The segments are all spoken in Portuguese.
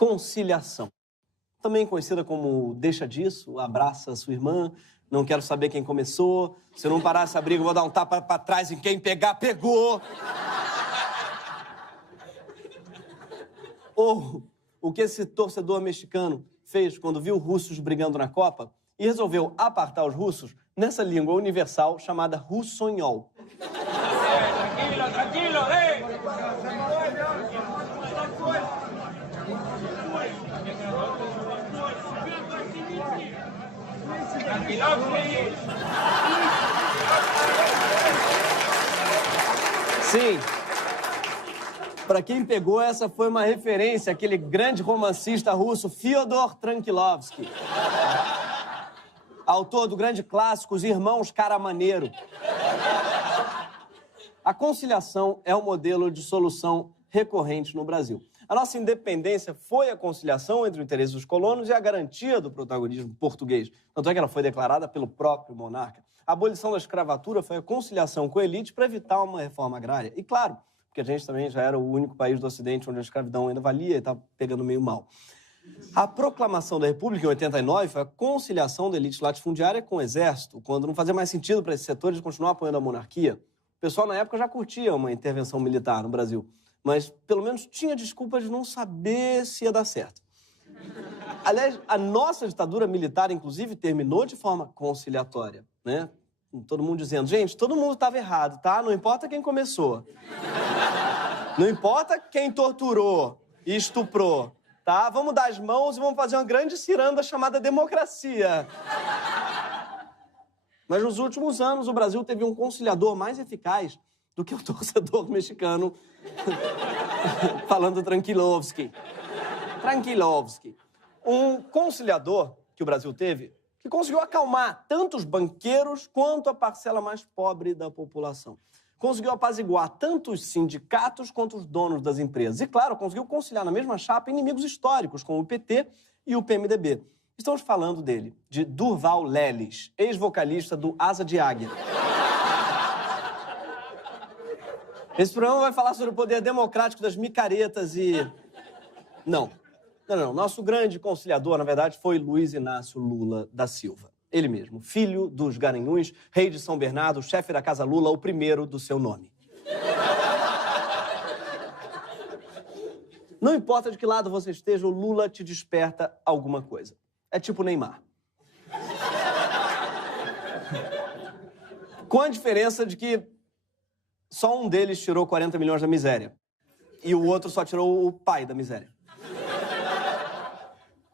conciliação. Também conhecida como deixa disso, abraça sua irmã, não quero saber quem começou, se eu não parar essa briga eu vou dar um tapa pra trás e quem pegar, pegou. Ou o que esse torcedor mexicano fez quando viu russos brigando na Copa e resolveu apartar os russos nessa língua universal chamada russonhol. Tranquilo, tranquilo, Sim. Para quem pegou, essa foi uma referência àquele grande romancista russo Fyodor Tranquilovsky, autor do grande clássico Os Irmãos Caramaneiro. A conciliação é um modelo de solução recorrente no Brasil. A nossa independência foi a conciliação entre o interesse dos colonos e a garantia do protagonismo português. Tanto é que ela foi declarada pelo próprio monarca. A abolição da escravatura foi a conciliação com a elite para evitar uma reforma agrária. E claro, porque a gente também já era o único país do Ocidente onde a escravidão ainda valia e estava pegando meio mal. A proclamação da República em 89 foi a conciliação da elite latifundiária com o exército, quando não fazia mais sentido para esses setores continuar apoiando a monarquia. O pessoal na época já curtia uma intervenção militar no Brasil, mas pelo menos tinha desculpa de não saber se ia dar certo. Aliás, a nossa ditadura militar, inclusive, terminou de forma conciliatória, né? Todo mundo dizendo, gente, todo mundo estava errado, tá? Não importa quem começou. Não importa quem torturou e estuprou, tá? Vamos dar as mãos e vamos fazer uma grande ciranda chamada democracia. Mas nos últimos anos, o Brasil teve um conciliador mais eficaz do que o torcedor mexicano falando Tranquilovsky. Tranquilovsky. Um conciliador que o Brasil teve que conseguiu acalmar tanto os banqueiros quanto a parcela mais pobre da população. Conseguiu apaziguar tanto os sindicatos quanto os donos das empresas. E, claro, conseguiu conciliar na mesma chapa inimigos históricos, como o PT e o PMDB. Estamos falando dele, de Durval Leles, ex-vocalista do Asa de Águia. Esse programa vai falar sobre o poder democrático das micaretas e... Não. Nosso grande conciliador, na verdade, foi Luiz Inácio Lula da Silva. Ele mesmo, filho dos Garanhuns, rei de São Bernardo, chefe da Casa Lula, o primeiro do seu nome. Não importa de que lado você esteja, o Lula te desperta alguma coisa. É tipo Neymar. Com a diferença de que só um deles tirou 40 milhões da miséria. E o outro só tirou o pai da miséria.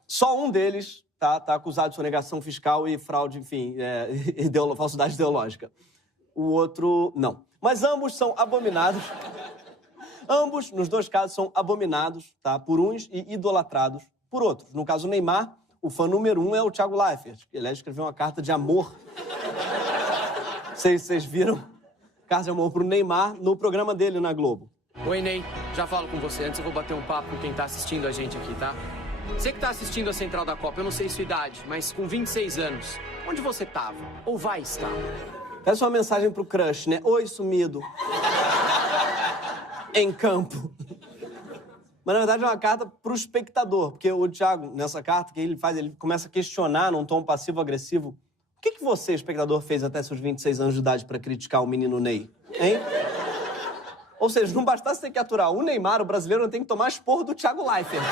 Só um deles tá acusado de sonegação fiscal e fraude, enfim, falsidade ideológica. O outro, não. Mas ambos são abominados. Ambos, nos dois casos, são abominados, tá? Por uns e idolatrados por outros. No caso, o Neymar, o fã número 1 é o Thiago Leifert, que, aliás, escreveu uma carta de amor. Vocês viram? Carta de amor pro Neymar no programa dele na Globo. Oi, Ney. Já falo com você. Antes eu vou bater um papo com quem tá assistindo a gente aqui, tá? Você que tá assistindo a Central da Copa, eu não sei sua idade, mas com 26 anos, onde você tava? Ou vai estar? Peça uma mensagem pro crush, né? Oi, sumido. Em campo. Mas, na verdade, é uma carta pro espectador, porque o Thiago, nessa carta, que ele faz, ele começa a questionar num tom passivo-agressivo. O que você, espectador, fez até seus 26 anos de idade pra criticar o menino Ney? Hein? Ou seja, não bastasse ter que aturar o Neymar, o brasileiro não tem que tomar esporro do Thiago Leifert.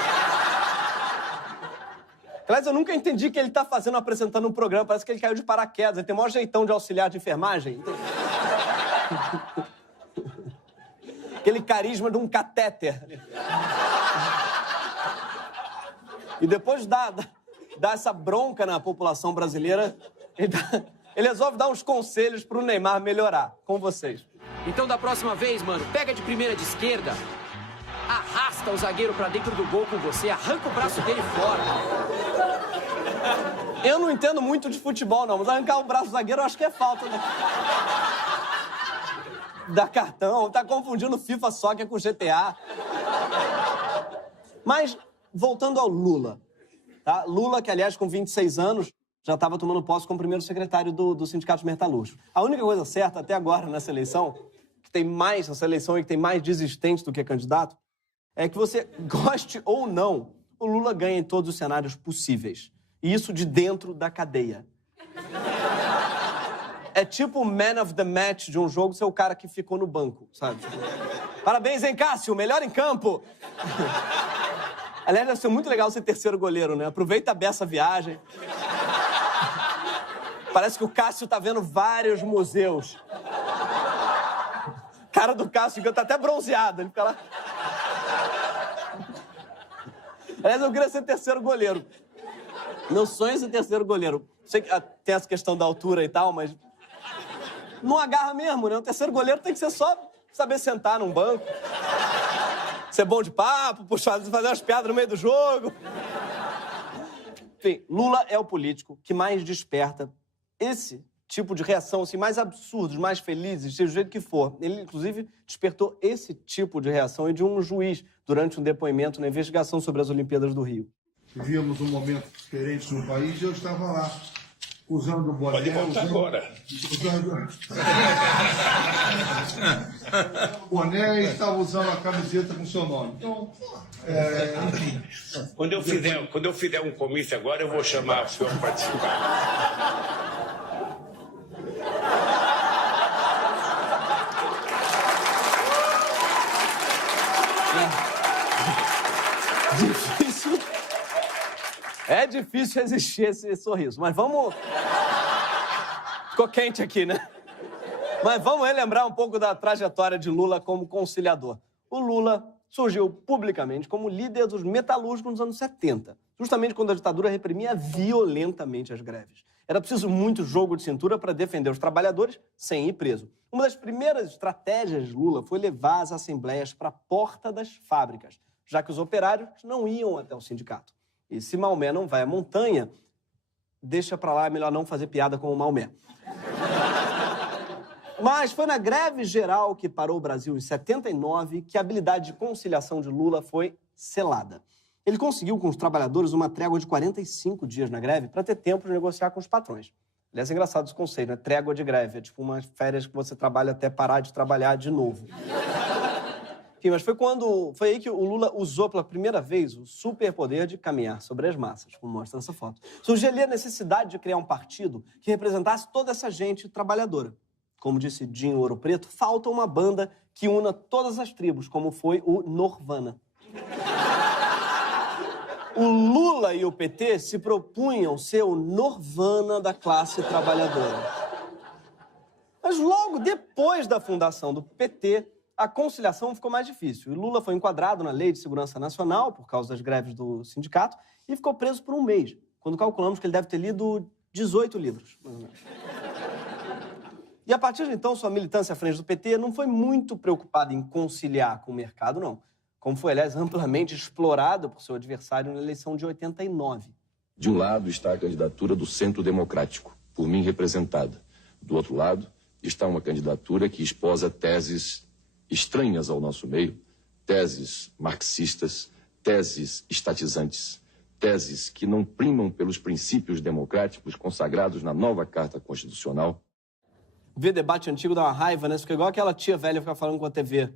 Aliás, eu nunca entendi o que ele tá fazendo apresentando um programa. Parece que ele caiu de paraquedas. Ele tem o maior jeitão de auxiliar de enfermagem. Aquele carisma de um catéter. E depois de dar essa bronca na população brasileira, ele resolve dar uns conselhos pro Neymar melhorar. Com vocês. Então, da próxima vez, mano, pega de primeira de esquerda, arrasta o zagueiro pra dentro do gol com você, arranca o braço dele fora. Eu não entendo muito de futebol, não, mas arrancar o braço do zagueiro eu acho que é falta, né? Dá cartão, tá confundindo FIFA Soccer com GTA. Mas, voltando ao Lula, tá? Lula, que, aliás, com 26 anos, já estava tomando posse como primeiro secretário do Sindicato dos Metalúrgicos. A única coisa certa, até agora, nessa eleição, essa eleição que tem mais desistentes do que candidato, é que você goste ou não, o Lula ganha em todos os cenários possíveis. E isso de dentro da cadeia. É tipo o man of the match de um jogo ser o cara que ficou no banco, sabe? Parabéns, hein, Cássio? Melhor em campo! Aliás, deve ser muito legal ser terceiro goleiro, né? Aproveita a beça viagem. Parece que o Cássio tá vendo vários museus. Cara do Cássio tá até bronzeado, ele fica lá. Aliás, eu queria ser terceiro goleiro. Meu sonho é ser terceiro goleiro. Sei que tem essa questão da altura e tal, mas não agarra mesmo, né? O terceiro goleiro tem que ser só saber sentar num banco, ser bom de papo, fazer umas piadas no meio do jogo. Enfim, Lula é o político que mais desperta esse tipo de reação, assim, mais absurdos, mais felizes, seja do jeito que for. Ele, inclusive, despertou esse tipo de reação de um juiz durante um depoimento na investigação sobre as Olimpíadas do Rio. Vivíamos um momento diferente no país e eu estava lá, usando o boné... Pode voltar agora. O boné e estava usando a camiseta com seu nome. Então, enfim... Quando eu fizer um comício agora, eu vou chamar o senhor para participar. É difícil resistir esse sorriso, mas vamos... Ficou quente aqui, né? Mas vamos relembrar um pouco da trajetória de Lula como conciliador. O Lula surgiu publicamente como líder dos metalúrgicos nos anos 70, justamente quando a ditadura reprimia violentamente as greves. Era preciso muito jogo de cintura para defender os trabalhadores sem ir preso. Uma das primeiras estratégias de Lula foi levar as assembleias para a porta das fábricas, já que os operários não iam até o sindicato. E se Maomé não vai à montanha, deixa pra lá, é melhor não fazer piada com o Maomé. Mas foi na greve geral que parou o Brasil em 79 que a habilidade de conciliação de Lula foi selada. Ele conseguiu com os trabalhadores uma trégua de 45 dias na greve para ter tempo de negociar com os patrões. Aliás, é engraçado esse conceito, né? Trégua de greve. É tipo umas férias que você trabalha até parar de trabalhar de novo. Enfim, mas foi aí que o Lula usou pela primeira vez o superpoder de caminhar sobre as massas, como mostra nessa foto. Surgiu ali a necessidade de criar um partido que representasse toda essa gente trabalhadora. Como disse Dinho Ouro Preto, falta uma banda que una todas as tribos, como foi o Norvana. O Lula e o PT se propunham ser o Norvana da classe trabalhadora. Mas logo depois da fundação do PT, a conciliação ficou mais difícil. E Lula foi enquadrado na Lei de Segurança Nacional, por causa das greves do sindicato, e ficou preso por um mês, quando calculamos que ele deve ter lido 18 livros, mais ou menos. E a partir de então, sua militância à frente do PT não foi muito preocupada em conciliar com o mercado, não. Como foi, aliás, amplamente explorada por seu adversário na eleição de 89. De um lado está a candidatura do Centro Democrático, por mim representada. Do outro lado está uma candidatura que esposa teses estranhas ao nosso meio, teses marxistas, teses estatizantes, teses que não primam pelos princípios democráticos consagrados na nova Carta Constitucional. Ver debate antigo dá uma raiva, né? Isso fica igual aquela tia velha ficar falando com a TV.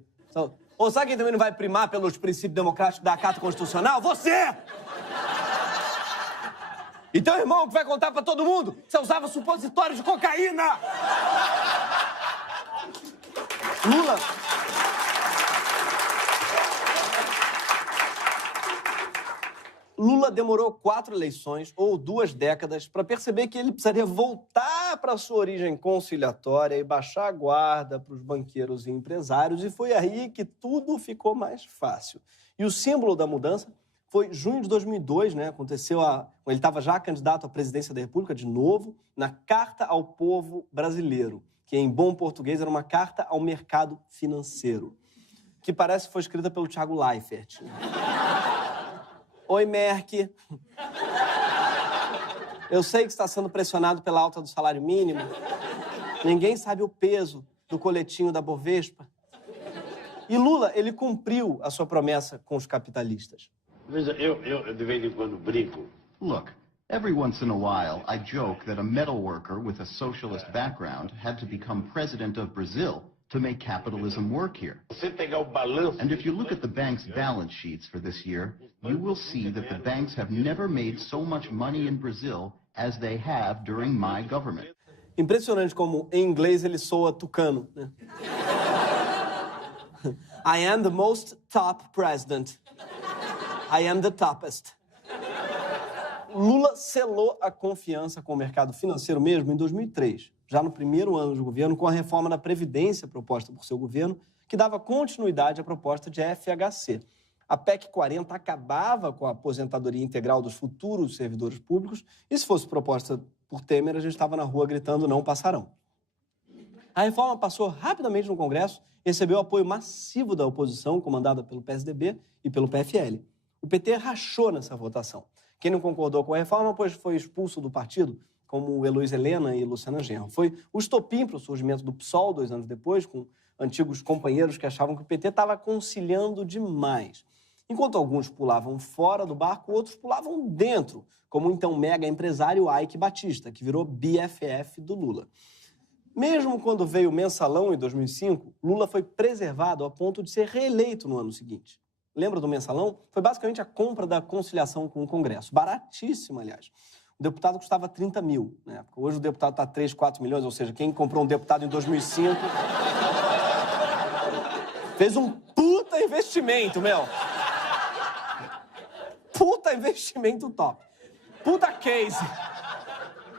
Ou sabe quem também não vai primar pelos princípios democráticos da Carta Constitucional? Você! E teu irmão que vai contar pra todo mundo que você usava supositório de cocaína! Lula demorou 4 eleições, ou 2 décadas, para perceber que ele precisaria voltar para sua origem conciliatória e baixar a guarda para os banqueiros e empresários, e foi aí que tudo ficou mais fácil. E o símbolo da mudança foi junho de 2002, né? Ele estava já candidato à presidência da República, de novo, na Carta ao Povo Brasileiro, que em bom português era uma carta ao mercado financeiro, que parece que foi escrita pelo Thiago Leifert. Oi, Merck. Eu sei que está sendo pressionado pela alta do salário mínimo. Ninguém sabe o peso do coletinho da Bovespa. E Lula, ele cumpriu a sua promessa com os capitalistas. Veja, eu de vez em quando brinco. Look, every once in a while, I joke that a metal worker with a socialist background had to become president of Brazil to make capitalism work here. Você pegar o balanço. And if you look at the bank's balance sheets for this year, you will see that the banks have never made so much money in Brazil as they have during my government. Impressionante como em inglês ele soa tucano, né? I am the most top president. I am the toppest. Lula selou a confiança com o mercado financeiro mesmo em 2003, já no primeiro ano de governo, com a reforma da Previdência proposta por seu governo, que dava continuidade à proposta de FHC. A PEC 40 acabava com a aposentadoria integral dos futuros servidores públicos e, se fosse proposta por Temer, a gente estava na rua gritando não passarão. A reforma passou rapidamente no Congresso e recebeu apoio massivo da oposição, comandada pelo PSDB e pelo PFL. O PT rachou nessa votação. Quem não concordou com a reforma, pois foi expulso do partido, como Heloísa Helena e Luciana Genro. Foi o estopim para o surgimento do PSOL 2 anos depois, com antigos companheiros que achavam que o PT estava conciliando demais. Enquanto alguns pulavam fora do barco, outros pulavam dentro, como o então mega empresário Ike Batista, que virou BFF do Lula. Mesmo quando veio o mensalão em 2005, Lula foi preservado a ponto de ser reeleito no ano seguinte. Lembra do mensalão? Foi basicamente a compra da conciliação com o Congresso. Baratíssima, aliás. O deputado custava 30 mil na época. Hoje o deputado está 3, 4 milhões, ou seja, quem comprou um deputado em 2005 fez um puta investimento, meu. Puta investimento top. Puta case.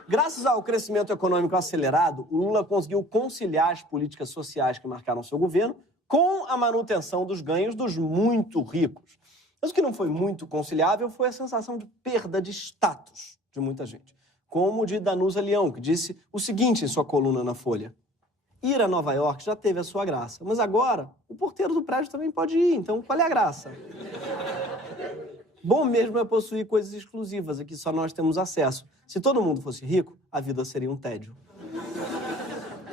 Graças ao crescimento econômico acelerado, o Lula conseguiu conciliar as políticas sociais que marcaram seu governo com a manutenção dos ganhos dos muito ricos. Mas o que não foi muito conciliável foi a sensação de perda de status de muita gente. Como o de Danusa Leão, que disse o seguinte em sua coluna na Folha: ir a Nova York já teve a sua graça, mas agora o porteiro do prédio também pode ir, então qual é a graça? Bom mesmo é possuir coisas exclusivas a que só nós temos acesso. Se todo mundo fosse rico, a vida seria um tédio.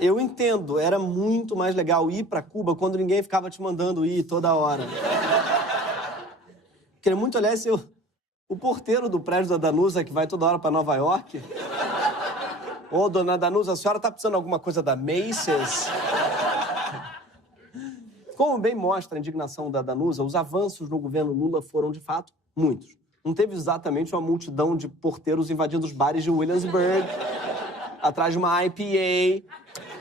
Eu entendo, era muito mais legal ir para Cuba quando ninguém ficava te mandando ir toda hora. Queria muito olhar o porteiro do prédio da Danusa, que vai toda hora para Nova York. Ô, dona Danusa, a senhora tá precisando de alguma coisa da Macy's? Como bem mostra a indignação da Danusa, os avanços no governo Lula foram, de fato, muitos. Não teve exatamente uma multidão de porteiros invadindo os bares de Williamsburg, atrás de uma IPA,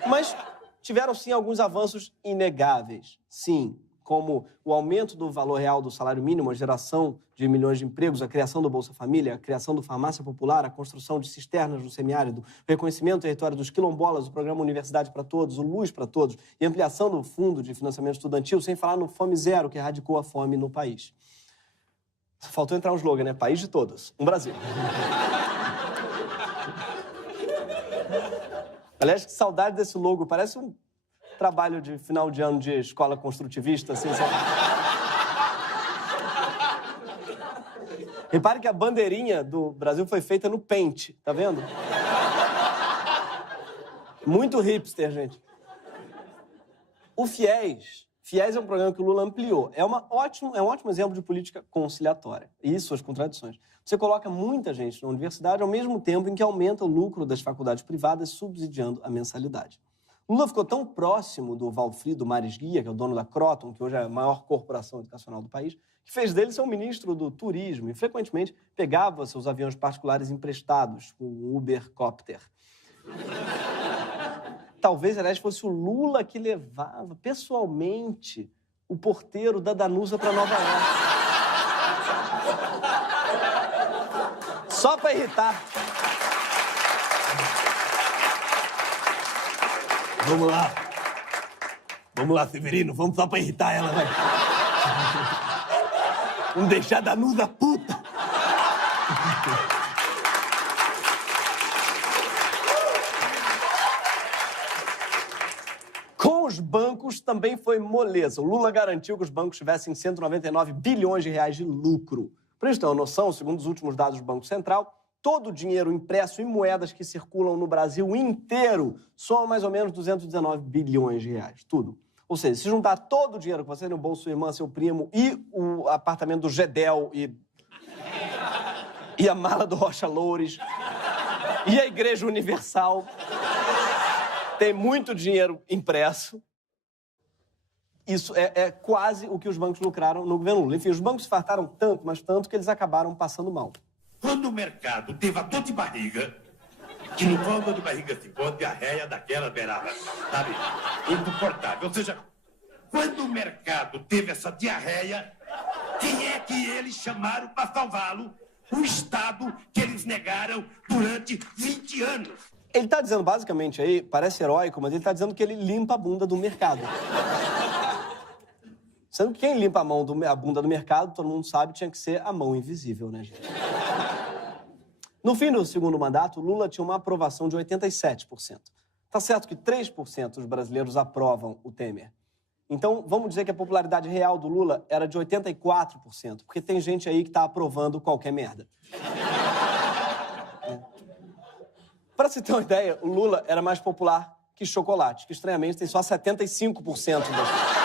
mas tiveram, sim, alguns avanços inegáveis. Sim, como o aumento do valor real do salário mínimo, a geração de milhões de empregos, a criação do Bolsa Família, a criação do Farmácia Popular, a construção de cisternas no semiárido, o reconhecimento do território dos quilombolas, o programa Universidade para Todos, o Luz para Todos e a ampliação do fundo de financiamento estudantil, sem falar no Fome Zero, que erradicou a fome no país. Faltou entrar um slogan, né? País de todos. Um Brasil. Aliás, que saudade desse logo. Parece um trabalho de final de ano de escola construtivista, assim, sabe? Repare que a bandeirinha do Brasil foi feita no Paint, tá vendo? Muito hipster, gente. O FIES é um programa que o Lula ampliou. É um ótimo exemplo de política conciliatória e suas contradições. Você coloca muita gente na universidade ao mesmo tempo em que aumenta o lucro das faculdades privadas subsidiando a mensalidade. Lula ficou tão próximo do Valfrido Mares Guia, que é o dono da Croton, que hoje é a maior corporação educacional do país, que fez dele seu ministro do turismo e frequentemente pegava seus aviões particulares emprestados, o Ubercopter. Talvez, aliás, fosse o Lula que levava pessoalmente o porteiro da Danusa para Nova York. Só para irritar. Vamos lá, Severino, vamos só para irritar ela, vai. Vamos deixar a Danusa puta. Com os bancos também foi moleza. O Lula garantiu que os bancos tivessem 199 bilhões de reais de lucro. Para gente ter uma noção, segundo os últimos dados do Banco Central, todo o dinheiro impresso em moedas que circulam no Brasil inteiro soma mais ou menos 219 bilhões de reais. Tudo. Ou seja, se juntar todo o dinheiro que você tem no bolso, sua irmã, seu primo, e o apartamento do Gedel, e a mala do Rocha Loures, e a Igreja Universal, tem muito dinheiro impresso. Isso é quase o que os bancos lucraram no governo Lula. Enfim, os bancos se fartaram tanto, mas tanto, que eles acabaram passando mal. Quando o mercado teve a dor de barriga, que não foi uma dor de barriga assim, foi uma diarreia daquela beirada, sabe? Insuportável. Ou seja, quando o mercado teve essa diarreia, quem é que eles chamaram para salvá-lo? O Estado que eles negaram durante 20 anos. Ele está dizendo, basicamente, aí, parece heróico, mas ele está dizendo que ele limpa a bunda do mercado. Sendo que quem limpa a bunda do mercado, todo mundo sabe, tinha que ser a mão invisível, né, gente? No fim do segundo mandato, Lula tinha uma aprovação de 87%. Tá certo que 3% dos brasileiros aprovam o Temer. Então, vamos dizer que a popularidade real do Lula era de 84%, porque tem gente aí que tá aprovando qualquer merda. Para se ter uma ideia, o Lula era mais popular que chocolate, que estranhamente tem só 75% das...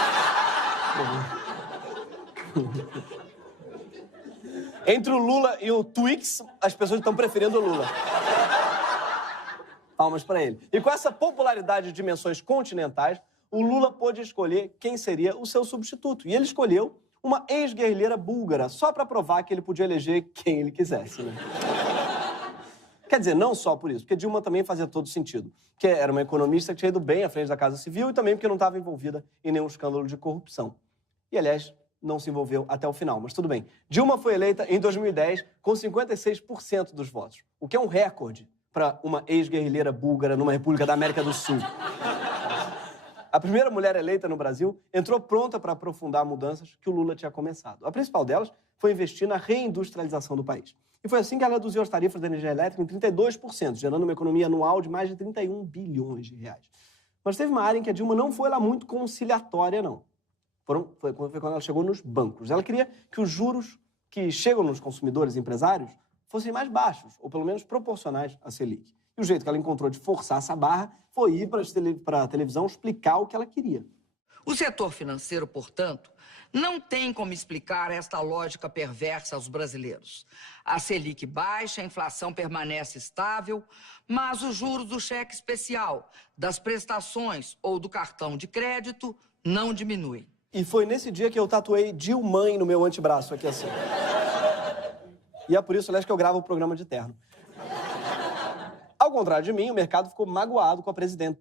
Entre o Lula e o Twix, as pessoas estão preferindo o Lula. Palmas para ele. E com essa popularidade de dimensões continentais, o Lula pôde escolher quem seria o seu substituto. E ele escolheu uma ex-guerrilheira búlgara, só para provar que ele podia eleger quem ele quisesse, né? Quer dizer, não só por isso, porque Dilma também fazia todo sentido. Porque era uma economista que tinha ido bem à frente da Casa Civil e também porque não estava envolvida em nenhum escândalo de corrupção. E, aliás, não se envolveu até o final, mas tudo bem. Dilma foi eleita em 2010 com 56% dos votos, o que é um recorde para uma ex-guerrilheira búlgara numa república da América do Sul. A primeira mulher eleita no Brasil entrou pronta para aprofundar mudanças que o Lula tinha começado. A principal delas foi investir na reindustrialização do país. E foi assim que ela reduziu as tarifas da energia elétrica em 32%, gerando uma economia anual de mais de 31 bilhões de reais. Mas teve uma área em que a Dilma não foi lá muito conciliatória, não. Foi quando ela chegou nos bancos. Ela queria que os juros que chegam nos consumidores e empresários fossem mais baixos, ou pelo menos proporcionais à Selic. E o jeito que ela encontrou de forçar essa barra foi ir para a televisão explicar o que ela queria. O setor financeiro, portanto, não tem como explicar esta lógica perversa aos brasileiros. A Selic baixa, a inflação permanece estável, mas os juros do cheque especial, das prestações ou do cartão de crédito não diminuem. E foi nesse dia que eu tatuei Dilmãe no meu antebraço, aqui assim. E é por isso, aliás, que eu gravo o programa de terno. Ao contrário de mim, o mercado ficou magoado com a presidenta.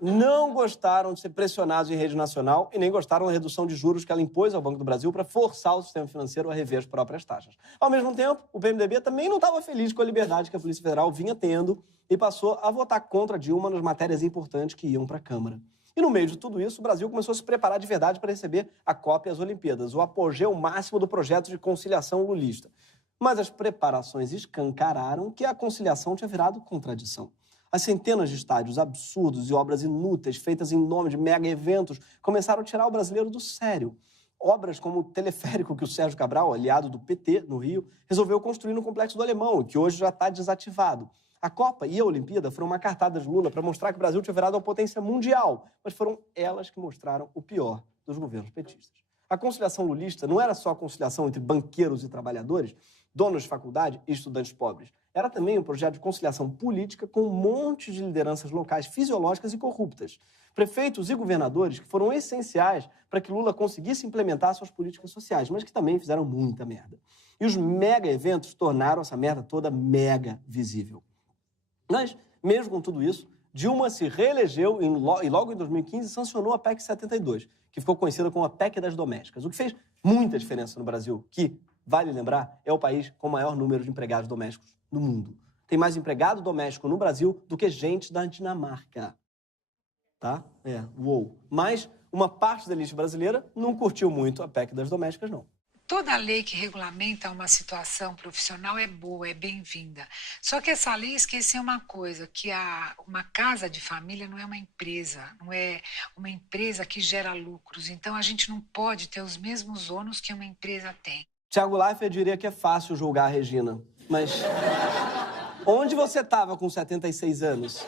Não gostaram de ser pressionados em rede nacional e nem gostaram da redução de juros que ela impôs ao Banco do Brasil para forçar o sistema financeiro a rever as próprias taxas. Ao mesmo tempo, o PMDB também não estava feliz com a liberdade que a Polícia Federal vinha tendo e passou a votar contra Dilma nas matérias importantes que iam para a Câmara. E no meio de tudo isso, o Brasil começou a se preparar de verdade para receber a COP e as Olimpíadas, o apogeu máximo do projeto de conciliação lulista. Mas as preparações escancararam que a conciliação tinha virado contradição. As centenas de estádios absurdos e obras inúteis feitas em nome de mega-eventos começaram a tirar o brasileiro do sério. Obras como o teleférico que o Sérgio Cabral, aliado do PT no Rio, resolveu construir no Complexo do Alemão, que hoje já está desativado. A Copa e a Olimpíada foram uma cartada de Lula para mostrar que o Brasil tinha virado uma potência mundial, mas foram elas que mostraram o pior dos governos petistas. A conciliação lulista não era só a conciliação entre banqueiros e trabalhadores, donos de faculdade e estudantes pobres. Era também um projeto de conciliação política com um monte de lideranças locais fisiológicas e corruptas. Prefeitos e governadores que foram essenciais para que Lula conseguisse implementar suas políticas sociais, mas que também fizeram muita merda. E os mega-eventos tornaram essa merda toda mega visível. Mas, mesmo com tudo isso, Dilma se reelegeu e logo em 2015 sancionou a PEC 72, que ficou conhecida como a PEC das domésticas, o que fez muita diferença no Brasil, que, vale lembrar, é o país com o maior número de empregados domésticos no mundo. Tem mais empregado doméstico no Brasil do que gente da Dinamarca. Tá? Uou. Mas uma parte da elite brasileira não curtiu muito a PEC das domésticas, não. Toda lei que regulamenta uma situação profissional é boa, é bem-vinda. Só que essa lei esqueceu uma coisa, que uma casa de família não é uma empresa, não é uma empresa que gera lucros. Então, a gente não pode ter os mesmos ônus que uma empresa tem. Tiago Leifert diria que é fácil julgar a Regina, mas onde você estava com 76 anos?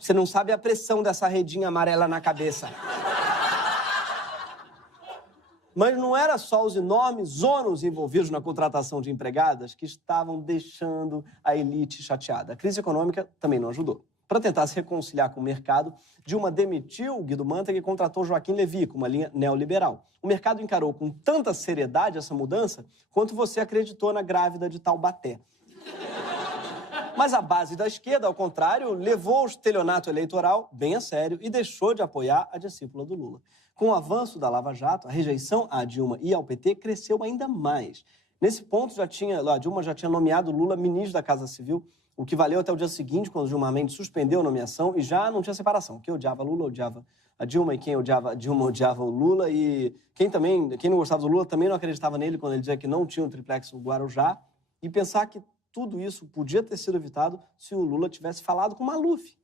Você não sabe a pressão dessa redinha amarela na cabeça. Mas não era só os enormes ônus envolvidos na contratação de empregadas que estavam deixando a elite chateada. A crise econômica também não ajudou. Para tentar se reconciliar com o mercado, Dilma demitiu Guido Mantega e contratou Joaquim Levy, com uma linha neoliberal. O mercado encarou com tanta seriedade essa mudança quanto você acreditou na grávida de Taubaté. Mas a base da esquerda, ao contrário, levou o estelionato eleitoral bem a sério e deixou de apoiar a discípula do Lula. Com o avanço da Lava Jato, a rejeição à Dilma e ao PT cresceu ainda mais. Nesse ponto, a Dilma já tinha nomeado Lula ministro da Casa Civil, o que valeu até o dia seguinte, quando Gilmar Mendes suspendeu a nomeação e já não tinha separação. Quem odiava Lula, odiava a Dilma, e quem odiava a Dilma, odiava o Lula. E quem não gostava do Lula também não acreditava nele quando ele dizia que não tinha um triplex no Guarujá. E pensar que tudo isso podia ter sido evitado se o Lula tivesse falado com o Maluf.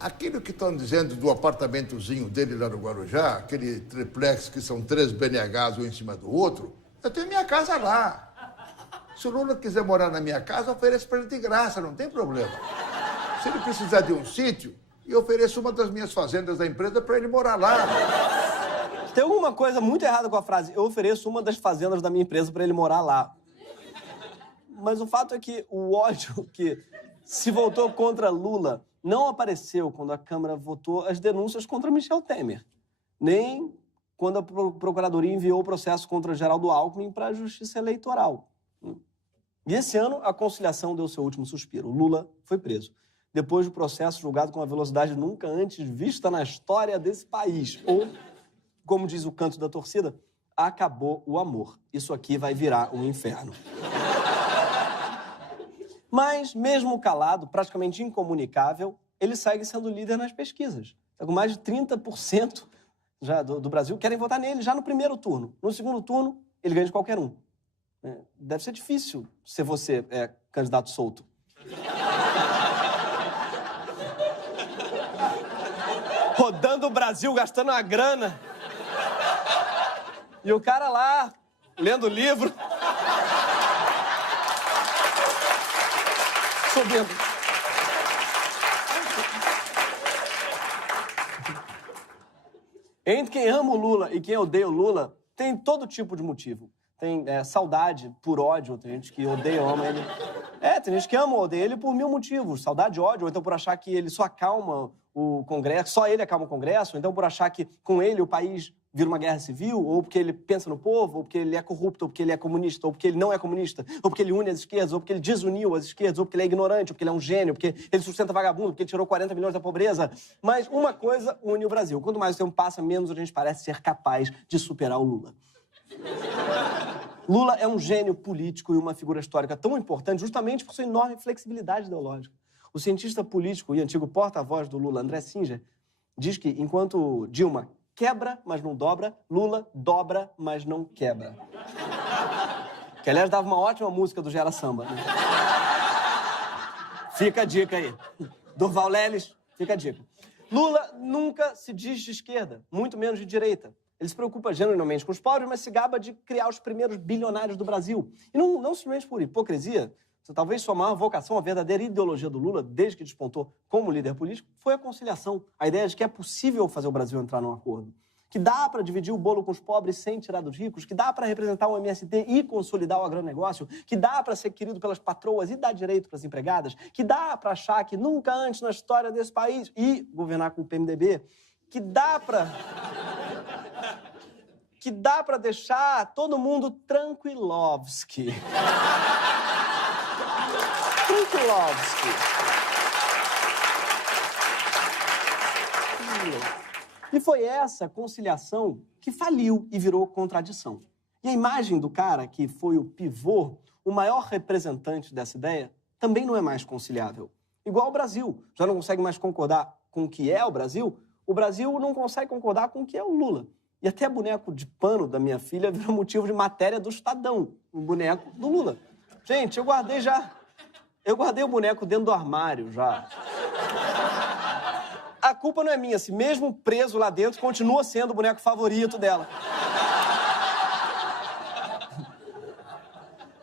Aquilo que estão dizendo do apartamentozinho dele lá no Guarujá, aquele triplex que são 3 BNHs um em cima do outro, eu tenho minha casa lá. Se o Lula quiser morar na minha casa, eu ofereço para ele de graça, não tem problema. Se ele precisar de um sítio, eu ofereço uma das minhas fazendas da empresa para ele morar lá. Tem alguma coisa muito errada com a frase, eu ofereço uma das fazendas da minha empresa para ele morar lá. Mas o fato é que o ódio que se voltou contra Lula não apareceu quando a Câmara votou as denúncias contra Michel Temer, nem quando a Procuradoria enviou o processo contra Geraldo Alckmin para a Justiça Eleitoral. E esse ano, a conciliação deu seu último suspiro. Lula foi preso, depois do processo julgado com uma velocidade nunca antes vista na história desse país. Ou, como diz o canto da torcida, acabou o amor. Isso aqui vai virar um inferno. Mas, mesmo calado, praticamente incomunicável, ele segue sendo líder nas pesquisas. Com mais de 30% já do Brasil querem votar nele já no primeiro turno. No segundo turno, ele ganha de qualquer um. Deve ser difícil ser você candidato solto. Rodando o Brasil, gastando uma grana. E o cara lá, lendo livro. Subindo. Entre quem ama o Lula e quem odeia o Lula, tem todo tipo de motivo. Tem saudade por ódio, tem gente que odeia ou ama ele. Tem gente que ama ou odeia ele por 1000 motivos. Saudade, ódio, ou então por achar que ele só acalma o Congresso, só ele acalma o Congresso, ou então por achar que com ele o país vira uma guerra civil, ou porque ele pensa no povo, ou porque ele é corrupto, ou porque ele é comunista, ou porque ele não é comunista, ou porque ele une as esquerdas, ou porque ele desuniu as esquerdas, ou porque ele é ignorante, ou porque ele é um gênio, porque ele sustenta vagabundo, porque ele tirou 40 milhões da pobreza. Mas uma coisa une o Brasil. Quanto mais o tempo passa, menos a gente parece ser capaz de superar o Lula. Lula é um gênio político e uma figura histórica tão importante justamente por sua enorme flexibilidade ideológica. O cientista político e antigo porta-voz do Lula, André Singer, diz que enquanto Dilma quebra, mas não dobra, Lula dobra, mas não quebra. Que, aliás, dava uma ótima música do Gera Samba, né? Fica a dica aí. Durval Leles, fica a dica. Lula nunca se diz de esquerda, muito menos de direita. Ele se preocupa genuinamente com os pobres, mas se gaba de criar os primeiros bilionários do Brasil. E não simplesmente por hipocrisia. Talvez sua maior vocação, a verdadeira ideologia do Lula, desde que despontou como líder político, foi a conciliação. A ideia de que é possível fazer o Brasil entrar num acordo. Que dá para dividir o bolo com os pobres sem tirar dos ricos, que dá para representar o MST e consolidar o agronegócio, que dá para ser querido pelas patroas e dar direito para as empregadas, que dá para achar que nunca antes na história desse país, e governar com o PMDB, que dá para deixar todo mundo tranquilovski. Tranquilovski. E foi essa conciliação que faliu e virou contradição. E a imagem do cara que foi o pivô, o maior representante dessa ideia, também não é mais conciliável. Igual o Brasil, já não consegue mais concordar com o que é o Brasil não consegue concordar com o que é o Lula. E até boneco de pano da minha filha virou motivo de matéria do Estadão, o boneco do Lula. Gente, eu guardei o boneco dentro do armário já. A culpa não é minha, se mesmo preso lá dentro, continua sendo o boneco favorito dela.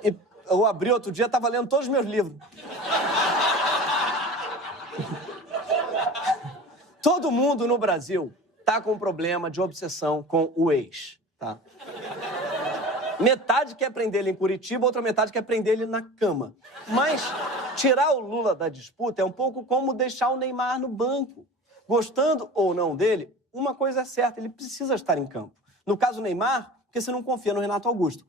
E eu abri outro dia, tava lendo todos os meus livros. Todo mundo no Brasil tá com um problema de obsessão com o ex, tá? Metade quer prender ele em Curitiba, outra metade quer prender ele na cama. Mas tirar o Lula da disputa é um pouco como deixar o Neymar no banco. Gostando ou não dele, uma coisa é certa, ele precisa estar em campo. No caso do Neymar, porque você não confia no Renato Augusto.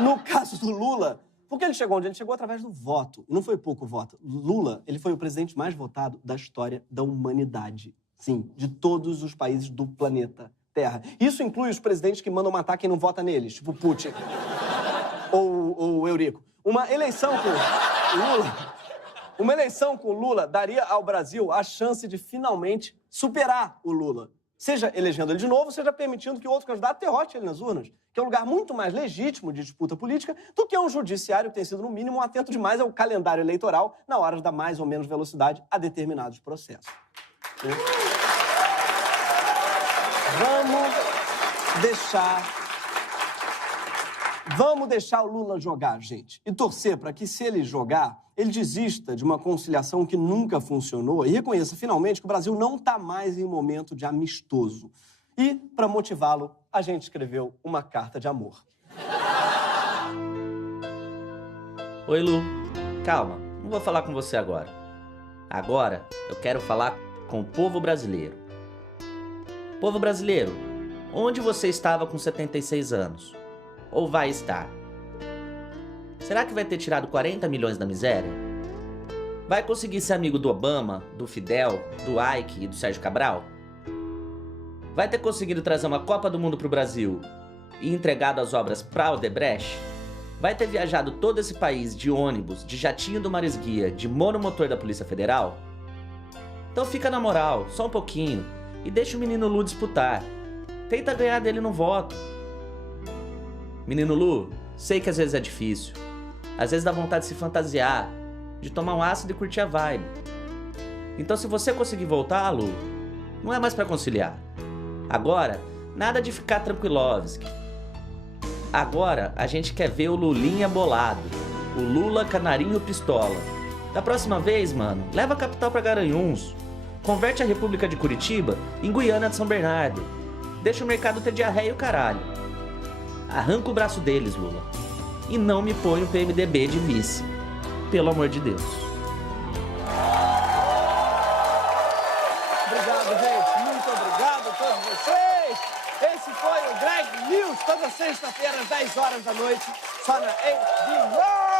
No caso do Lula, porque ele chegou onde ele chegou através do voto. E não foi pouco voto. Lula, ele foi o presidente mais votado da história da humanidade. Sim, de todos os países do planeta Terra. Isso inclui os presidentes que mandam matar quem não vota neles, tipo Putin ou Eurico. Uma eleição com Lula daria ao Brasil a chance de finalmente superar o Lula. Seja elegendo ele de novo, seja permitindo que outro candidato derrote ele nas urnas, que é um lugar muito mais legítimo de disputa política do que um judiciário que tem sido, no mínimo, atento demais ao calendário eleitoral na hora de dar mais ou menos velocidade a determinados processos. Vamos deixar o Lula jogar, gente. E torcer para que, se ele jogar, ele desista de uma conciliação que nunca funcionou e reconheça finalmente que o Brasil não está mais em momento de amistoso. E, para motivá-lo, a gente escreveu uma carta de amor. Oi, Lu. Calma, não vou falar com você agora. Agora, eu quero falar com o povo brasileiro. Povo brasileiro, onde você estava com 76 anos? Ou vai estar? Será que vai ter tirado 40 milhões da miséria? Vai conseguir ser amigo do Obama, do Fidel, do Ike e do Sérgio Cabral? Vai ter conseguido trazer uma Copa do Mundo pro Brasil e entregado as obras pra Odebrecht? Vai ter viajado todo esse país de ônibus, de jatinho do Maresguia, de monomotor da Polícia Federal? Então fica na moral, só um pouquinho, e deixa o menino Lu disputar. Tenta ganhar dele no voto. Menino Lu, sei que às vezes é difícil. Às vezes dá vontade de se fantasiar, de tomar um ácido e curtir a vibe. Então se você conseguir voltar, Lu, não é mais pra conciliar. Agora, nada de ficar tranquilovski. Agora a gente quer ver o Lulinha bolado, o Lula canarinho pistola. Da próxima vez, mano, leva a capital pra Garanhuns. Converte a República de Curitiba em Guiana de São Bernardo. Deixa o mercado ter diarreia e o caralho. Arranca o braço deles, Lula. E não me põe o PMDB de vice. Pelo amor de Deus. Obrigado, gente. Muito obrigado a todos vocês. Esse foi o Greg News, toda sexta-feira, às 10 horas da noite, só na HBO.